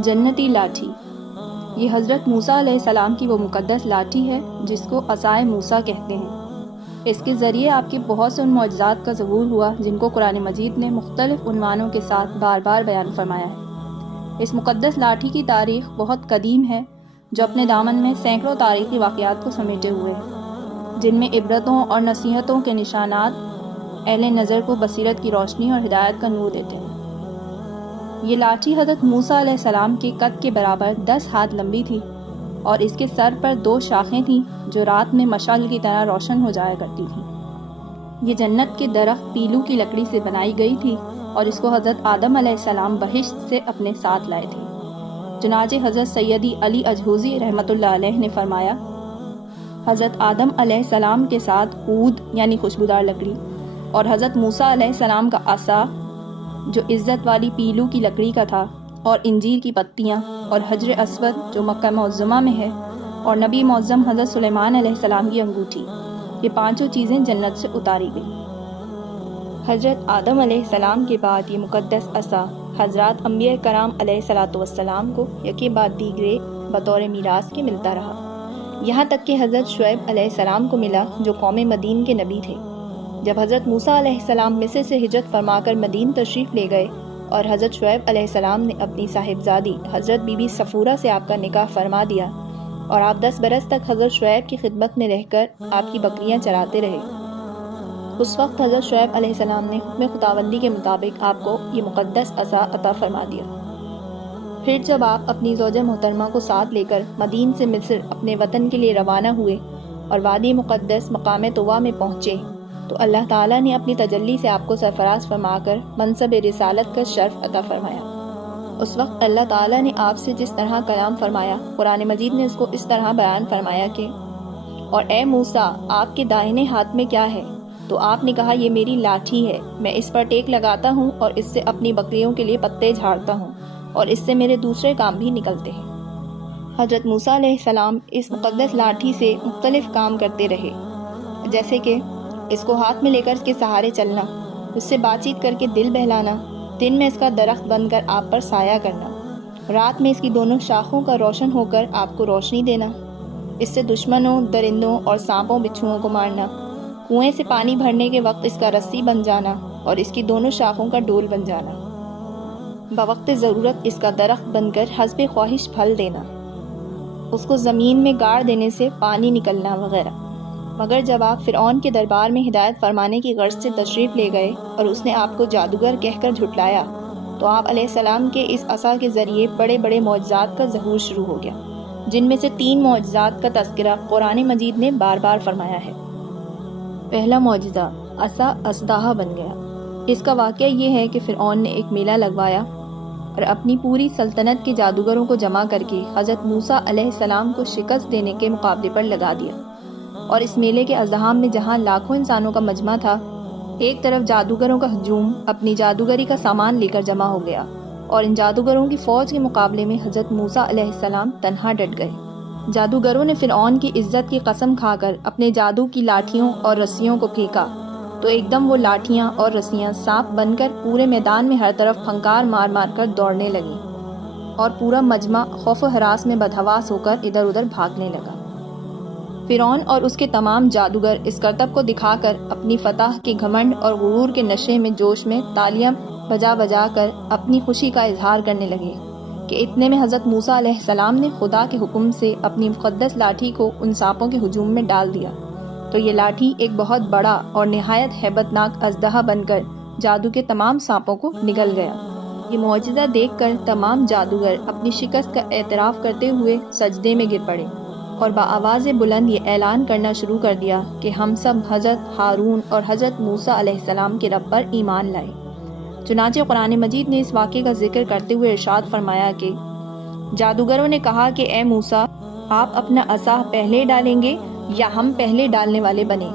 جنتی لاٹھی۔ یہ حضرت موسیٰ علیہ السلام کی وہ مقدس لاٹھی ہے جس کو عصائے موسیٰ کہتے ہیں۔ اس کے ذریعے آپ کے بہت سے ان معجزات کا ظہور ہوا جن کو قرآن مجید نے مختلف عنوانوں کے ساتھ بار بار بیان فرمایا ہے۔ اس مقدس لاٹھی کی تاریخ بہت قدیم ہے جو اپنے دامن میں سینکڑوں تاریخی واقعات کو سمیٹے ہوئے ہے، جن میں عبرتوں اور نصیحتوں کے نشانات اہل نظر کو بصیرت کی روشنی اور ہدایت کا نور دیتے ہیں۔ یہ لاٹھی حضرت موسیٰ علیہ السلام کے قد کے برابر 10 ہاتھ لمبی تھی اور اس کے سر پر 2 شاخیں تھیں جو رات میں مشعل کی طرح روشن ہو جایا کرتی تھیں۔ یہ جنت کے درخت پیلو کی لکڑی سے بنائی گئی تھی اور اس کو حضرت آدم علیہ السلام بہشت سے اپنے ساتھ لائے تھے۔ چنانچہ حضرت سیدی علی اجہوزی رحمۃ اللہ علیہ نے فرمایا، حضرت آدم علیہ السلام کے ساتھ عود یعنی خوشبودار لکڑی اور حضرت موسیٰ علیہ السلام کا عصا جو عزت والی پیلو کی لکڑی کا تھا، اور انجیر کی پتیاں اور حجر اسود جو مکہ معظمہ میں ہے، اور نبی معظم حضرت سلیمان علیہ السلام کی انگوٹھی، یہ 5 چیزیں جنت سے اتاری گئیں۔ حضرت آدم علیہ السلام کے بعد یہ مقدس عصا حضرات انبیاء کرام علیہ السلام کو یکے بعد دیگرے بطور میراث کے ملتا رہا، یہاں تک کہ حضرت شعیب علیہ السلام کو ملا جو قوم مدین کے نبی تھے۔ جب حضرت موسیٰ علیہ السلام مصر سے ہجرت فرما کر مدین تشریف لے گئے اور حضرت شعیب علیہ السلام نے اپنی صاحبزادی حضرت بی بی صفورہ سے آپ کا نکاح فرما دیا اور آپ 10 برس تک حضرت شعیب کی خدمت میں رہ کر آپ کی بکریاں چراتے رہے، اس وقت حضرت شعیب علیہ السلام نے حکم خداوندی کے مطابق آپ کو یہ مقدس عصا عطا فرما دیا۔ پھر جب آپ اپنی زوجہ محترمہ کو ساتھ لے کر مدین سے مصر اپنے وطن کے لیے روانہ ہوئے اور وادی مقدس مقام طویٰ میں پہنچے تو اللہ تعالیٰ نے اپنی تجلی سے آپ کو سرفراز فرما کر منصب رسالت کا شرف عطا فرمایا۔ اس وقت اللہ تعالیٰ نے آپ سے جس طرح کلام فرمایا، قرآن مجید نے اس کو اس طرح بیان فرمایا کہ اور اے موسیٰ آپ کے داہنے ہاتھ میں کیا ہے؟ تو آپ نے کہا یہ میری لاٹھی ہے، میں اس پر ٹیک لگاتا ہوں اور اس سے اپنی بکریوں کے لیے پتے جھاڑتا ہوں اور اس سے میرے دوسرے کام بھی نکلتے ہیں۔ حضرت موسیٰ علیہ السلام اس مقدس لاٹھی سے مختلف کام کرتے رہے، جیسے کہ اس کو ہاتھ میں لے کر اس کے سہارے چلنا، اس سے بات چیت کر کے دل بہلانا، دن میں اس کا درخت بن کر آپ پر سایہ کرنا، رات میں اس کی دونوں شاخوں کا روشن ہو کر آپ کو روشنی دینا، اس سے دشمنوں، درندوں اور سانپوں بچھوؤں کو مارنا، کنویں سے پانی بھرنے کے وقت اس کا رسی بن جانا اور اس کی دونوں شاخوں کا ڈول بن جانا، بوقت ضرورت اس کا درخت بن کر حسب خواہش پھل دینا، اس کو زمین میں گاڑ دینے سے پانی نکلنا وغیرہ۔ مگر جب آپ فرعون کے دربار میں ہدایت فرمانے کی غرض سے تشریف لے گئے اور اس نے آپ کو جادوگر کہہ کر جھٹلایا تو آپ علیہ السلام کے اس عصا کے ذریعے بڑے بڑے معجزات کا ظہور شروع ہو گیا، جن میں سے 3 معجزات کا تذکرہ قرآن مجید نے بار بار فرمایا ہے۔ پہلا معجزہ، عصا اژدہا بن گیا۔ اس کا واقعہ یہ ہے کہ فرعون نے ایک میلہ لگوایا اور اپنی پوری سلطنت کے جادوگروں کو جمع کر کے حضرت موسیٰ علیہ السلام کو شکست دینے کے مقابلے پر لگا دیا، اور اس میلے کے ازدحام میں جہاں لاکھوں انسانوں کا مجمع تھا، ایک طرف جادوگروں کا ہجوم اپنی جادوگری کا سامان لے کر جمع ہو گیا اور ان جادوگروں کی فوج کے مقابلے میں حضرت موسیٰ علیہ السلام تنہا ڈٹ گئے۔ جادوگروں نے فرعون کی عزت کی قسم کھا کر اپنے جادو کی لاٹھیوں اور رسیوں کو پھینکا تو ایک دم وہ لاٹھیاں اور رسیاں سانپ بن کر پورے میدان میں ہر طرف پھنکار مار مار کر دوڑنے لگیں اور پورا مجمع خوف و ہراس میں بدحواس ہو کر ادھر ادھر بھاگنے لگا۔ فرعون اور اس کے تمام جادوگر اس کرتب کو دکھا کر اپنی فتح کے گھمنڈ اور غرور کے نشے میں جوش میں تالیاں بجا بجا کر اپنی خوشی کا اظہار کرنے لگے کہ اتنے میں حضرت موسیٰ علیہ السلام نے خدا کے حکم سے اپنی مقدس لاٹھی کو ان سانپوں کے ہجوم میں ڈال دیا تو یہ لاٹھی ایک بہت بڑا اور نہایت ہیبت ناک اژدہا بن کر جادو کے تمام سانپوں کو نگل گیا۔ یہ معجزہ دیکھ کر تمام جادوگر اپنی شکست کا اعتراف کرتے ہوئے سجدے میں گر پڑے اور بآواز بلند یہ اعلان کرنا شروع کر دیا کہ ہم سب حضرت ہارون اور حضرت موسیٰ علیہ السلام کے رب پر ایمان لائے۔ چنانچہ قرآن مجید نے اس واقعے کا ذکر کرتے ہوئے ارشاد فرمایا کہ جادوگروں نے کہا کہ اے موسیٰ، آپ اپنا عصا پہلے ڈالیں گے یا ہم پہلے ڈالنے والے بنے؟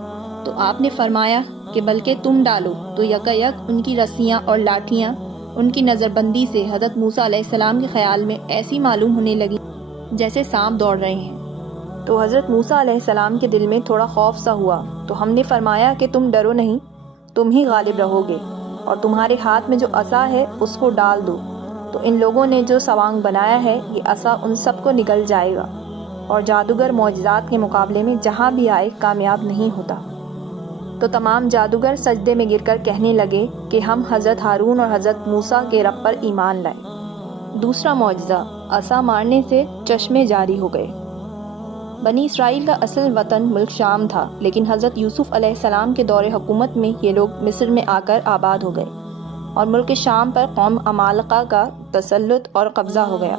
تو آپ نے فرمایا کہ بلکہ تم ڈالو۔ تو یکایک ان کی رسیاں اور لاٹھیاں ان کی نظر بندی سے حضرت موسیٰ علیہ السلام کے خیال میں ایسی معلوم ہونے لگی جیسے سانپ دوڑ رہے ہیں۔ تو حضرت موسیٰ علیہ السلام کے دل میں تھوڑا خوف سا ہوا، تو ہم نے فرمایا کہ تم ڈرو نہیں، تم ہی غالب رہو گے، اور تمہارے ہاتھ میں جو عصا ہے اس کو ڈال دو۔ تو ان لوگوں نے جو سوانگ بنایا ہے یہ عصا ان سب کو نگل جائے گا، اور جادوگر معجزات کے مقابلے میں جہاں بھی آئے کامیاب نہیں ہوتا۔ تو تمام جادوگر سجدے میں گر کر کہنے لگے کہ ہم حضرت ہارون اور حضرت موسیٰ کے رب پر ایمان لائے۔ دوسرا معجزہ، عصا مارنے سے چشمے جاری ہو گئے۔ بنی اسرائیل کا اصل وطن ملک شام تھا، لیکن حضرت یوسف علیہ السلام کے دور حکومت میں یہ لوگ مصر میں آ کر آباد ہو گئے، اور ملک شام پر قوم عمالقہ کا تسلط اور قبضہ ہو گیا،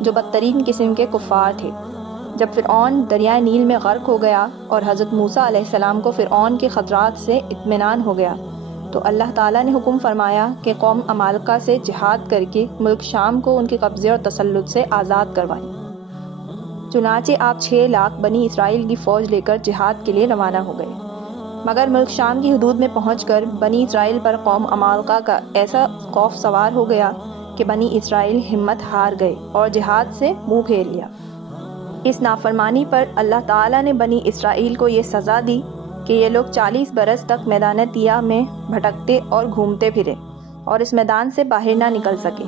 جو بدترین قسم کے کفار تھے۔ جب فرعون دریائے نیل میں غرق ہو گیا اور حضرت موسیٰ علیہ السلام کو فرعون کے خطرات سے اطمینان ہو گیا، تو اللہ تعالیٰ نے حکم فرمایا کہ قوم عمالقہ سے جہاد کر کے ملک شام کو ان کے قبضے اور تسلط سے آزاد کروائیں۔ چنانچہ آپ 6 لاکھ بنی اسرائیل کی فوج لے کر جہاد کے لیے روانہ ہو گئے، مگر ملک شام کی حدود میں پہنچ کر بنی اسرائیل پر قوم عمالقہ کا ایسا خوف سوار ہو گیا کہ بنی اسرائیل ہمت ہار گئے اور جہاد سے منہ پھیر لیا۔ اس نافرمانی پر اللہ تعالیٰ نے بنی اسرائیل کو یہ سزا دی کہ یہ لوگ 40 برس تک میدان طیہ میں بھٹکتے اور گھومتے پھرے اور اس میدان سے باہر نہ نکل سکے۔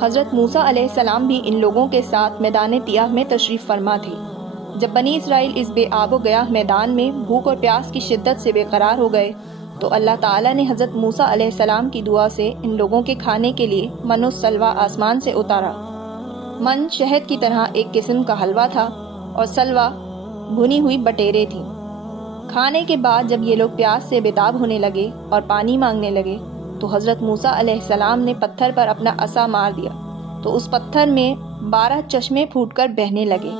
حضرت موسیٰ علیہ السلام بھی ان لوگوں کے ساتھ میدان طیہ میں تشریف فرما تھے۔ جب بنی اسرائیل اس بے آب و گیا میدان میں بھوک اور پیاس کی شدت سے بے قرار ہو گئے، تو اللہ تعالیٰ نے حضرت موسیٰ علیہ السلام کی دعا سے ان لوگوں کے کھانے کے لیے من و سلویٰ آسمان سے اتارا۔ من شہد کی طرح ایک قسم کا حلوہ تھا، اور سلویٰ بھنی ہوئی بٹیریں تھیں۔ کھانے کے بعد جب یہ لوگ پیاس سے بےتاب ہونے لگے اور پانی مانگنے لگے، تو حضرت موسیٰ علیہ السلام نے پتھر پر اپنا عصا مار دیا، تو اس پتھر میں 12 چشمے پھوٹ کر بہنے لگے،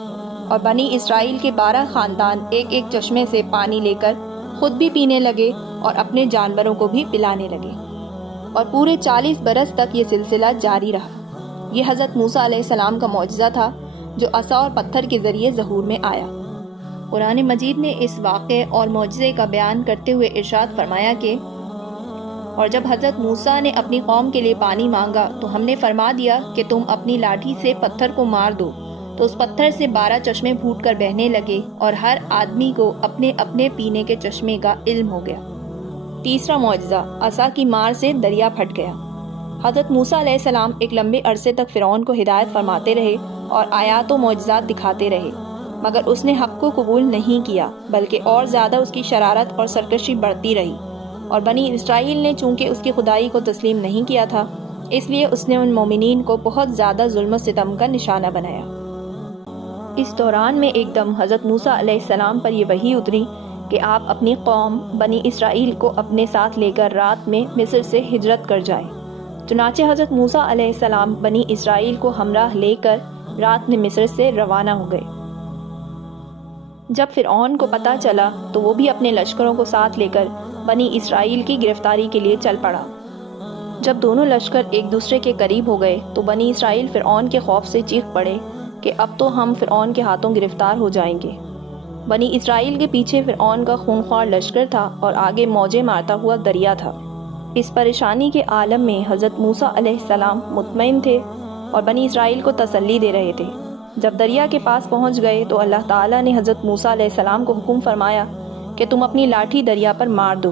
اور بنی اسرائیل کے 12 خاندان ایک ایک چشمے سے پانی لے کر خود بھی پینے لگے اور اپنے جانوروں کو بھی پلانے لگے، اور پورے 40 برس تک یہ سلسلہ جاری رہا۔ یہ حضرت موسیٰ علیہ السلام کا معجزہ تھا جو عصا اور پتھر کے ذریعے ظہور میں آیا۔ قرآن مجید نے اس واقعے اور معجزے کا بیان کرتے ہوئے ارشاد فرمایا کہ اور جب حضرت موسیٰ نے اپنی قوم کے لیے پانی مانگا تو ہم نے فرما دیا کہ تم اپنی لاٹھی سے پتھر کو مار دو، تو اس پتھر سے 12 چشمے پھوٹ کر بہنے لگے، اور ہر آدمی کو اپنے اپنے پینے کے چشمے کا علم ہو گیا۔ تیسرا معجزہ، عصا کی مار سے دریا پھٹ گیا۔ حضرت موسیٰ علیہ السلام ایک لمبے عرصے تک فرعون کو ہدایت فرماتے رہے اور آیات و معجزات دکھاتے رہے، مگر اس نے حق کو قبول نہیں کیا، بلکہ اور زیادہ اس کی شرارت اور سرکشی بڑھتی رہی، اور بنی اسرائیل نے چونکہ اس کی خدائی کو تسلیم نہیں کیا تھا، اس لیے اس نے ان مومنین کو بہت زیادہ ظلم و ستم کا نشانہ بنایا۔ اس دوران میں ایک دم حضرت موسیٰ علیہ السلام پر یہ وحی اتری کہ آپ اپنی قوم بنی اسرائیل کو اپنے ساتھ لے کر رات میں مصر سے ہجرت کر جائیں۔ چنانچہ حضرت موسیٰ علیہ السلام بنی اسرائیل کو ہمراہ لے کر رات میں مصر سے روانہ ہو گئے۔ جب فرعون کو پتہ چلا تو وہ بھی اپنے لشکروں کو ساتھ لے کر بنی اسرائیل کی گرفتاری کے لیے چل پڑا۔ جب دونوں لشکر ایک دوسرے کے قریب ہو گئے تو بنی اسرائیل فرعون کے خوف سے چیخ پڑے کہ اب تو ہم فرعون کے ہاتھوں گرفتار ہو جائیں گے۔ بنی اسرائیل کے پیچھے فرعون کا خونخوار لشکر تھا اور آگے موجیں مارتا ہوا دریا تھا۔ اس پریشانی کے عالم میں حضرت موسیٰ علیہ السلام مطمئن تھے اور بنی اسرائیل کو تسلی دے رہے تھے۔ جب دریا کے پاس پہنچ گئے تو اللہ تعالیٰ نے حضرت موسیٰ علیہ السلام کو حکم فرمایا کہ تم اپنی لاٹھی دریا پر مار دو۔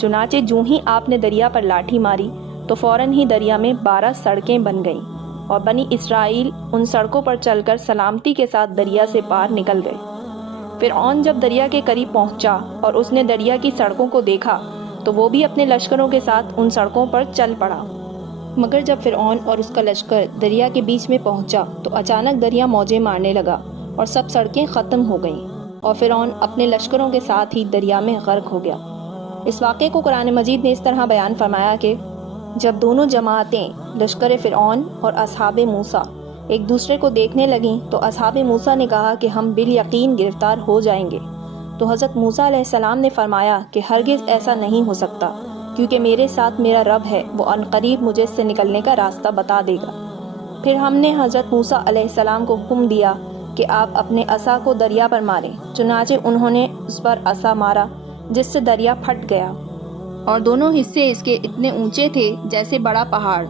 چنانچہ جوں ہی آپ نے دریا پر لاٹھی ماری تو فوراً ہی دریا میں 12 سڑکیں بن گئیں، اور بنی اسرائیل ان سڑکوں پر چل کر سلامتی کے ساتھ دریا سے پار نکل گئے۔ فرعون جب دریا کے قریب پہنچا اور اس نے دریا کی سڑکوں کو دیکھا تو وہ بھی اپنے لشکروں کے ساتھ ان سڑکوں پر چل پڑا، مگر جب فرعون اور اس کا لشکر دریا کے بیچ میں پہنچا تو اچانک دریا موجیں مارنے لگا اور سب سڑکیں ختم ہو گئیں، اور فرعون اپنے لشکروں کے ساتھ ہی دریا میں غرق ہو گیا۔ اس واقعے کو قرآن مجید نے اس طرح بیان فرمایا کہ جب دونوں جماعتیں لشکر فرعون اور اصحاب موسیٰ ایک دوسرے کو دیکھنے لگیں تو اصحاب موسیٰ نے کہا کہ ہم بالیقین گرفتار ہو جائیں گے، تو حضرت موسیٰ علیہ السلام نے فرمایا کہ ہرگز ایسا نہیں ہو سکتا، کیونکہ میرے ساتھ میرا رب ہے، وہ عنقریب مجھے اس سے نکلنے کا راستہ بتا دے گا۔ پھر ہم نے حضرت موسیٰ علیہ السلام کو حکم دیا کہ آپ اپنے عصا کو دریا پر ماریں، چنانچہ انہوں نے اس پر عصا مارا جس سے دریا پھٹ گیا، اور دونوں حصے اس کے اتنے اونچے تھے جیسے بڑا پہاڑ،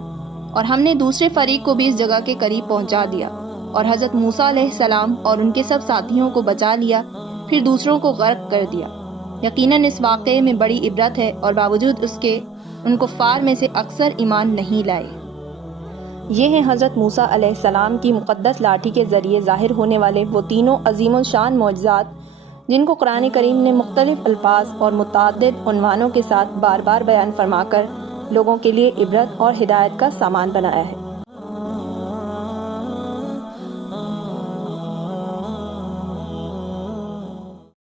اور ہم نے دوسرے فریق کو بھی اس جگہ کے قریب پہنچا دیا، اور حضرت موسیٰ علیہ السلام اور ان کے سب ساتھیوں کو بچا لیا، پھر دوسروں کو غرق کر دیا۔ یقیناً اس واقعے میں بڑی عبرت ہے، اور باوجود اس کے ان کفار میں سے اکثر ایمان نہیں لائے۔ یہ ہیں حضرت موسیٰ علیہ السلام کی مقدس لاٹھی کے ذریعے ظاہر ہونے والے وہ تینوں عظیم الشان معجزات جن کو قرآن کریم نے مختلف الفاظ اور متعدد عنوانوں کے ساتھ بار بار بیان فرما کر لوگوں کے لیے عبرت اور ہدایت کا سامان بنایا ہے۔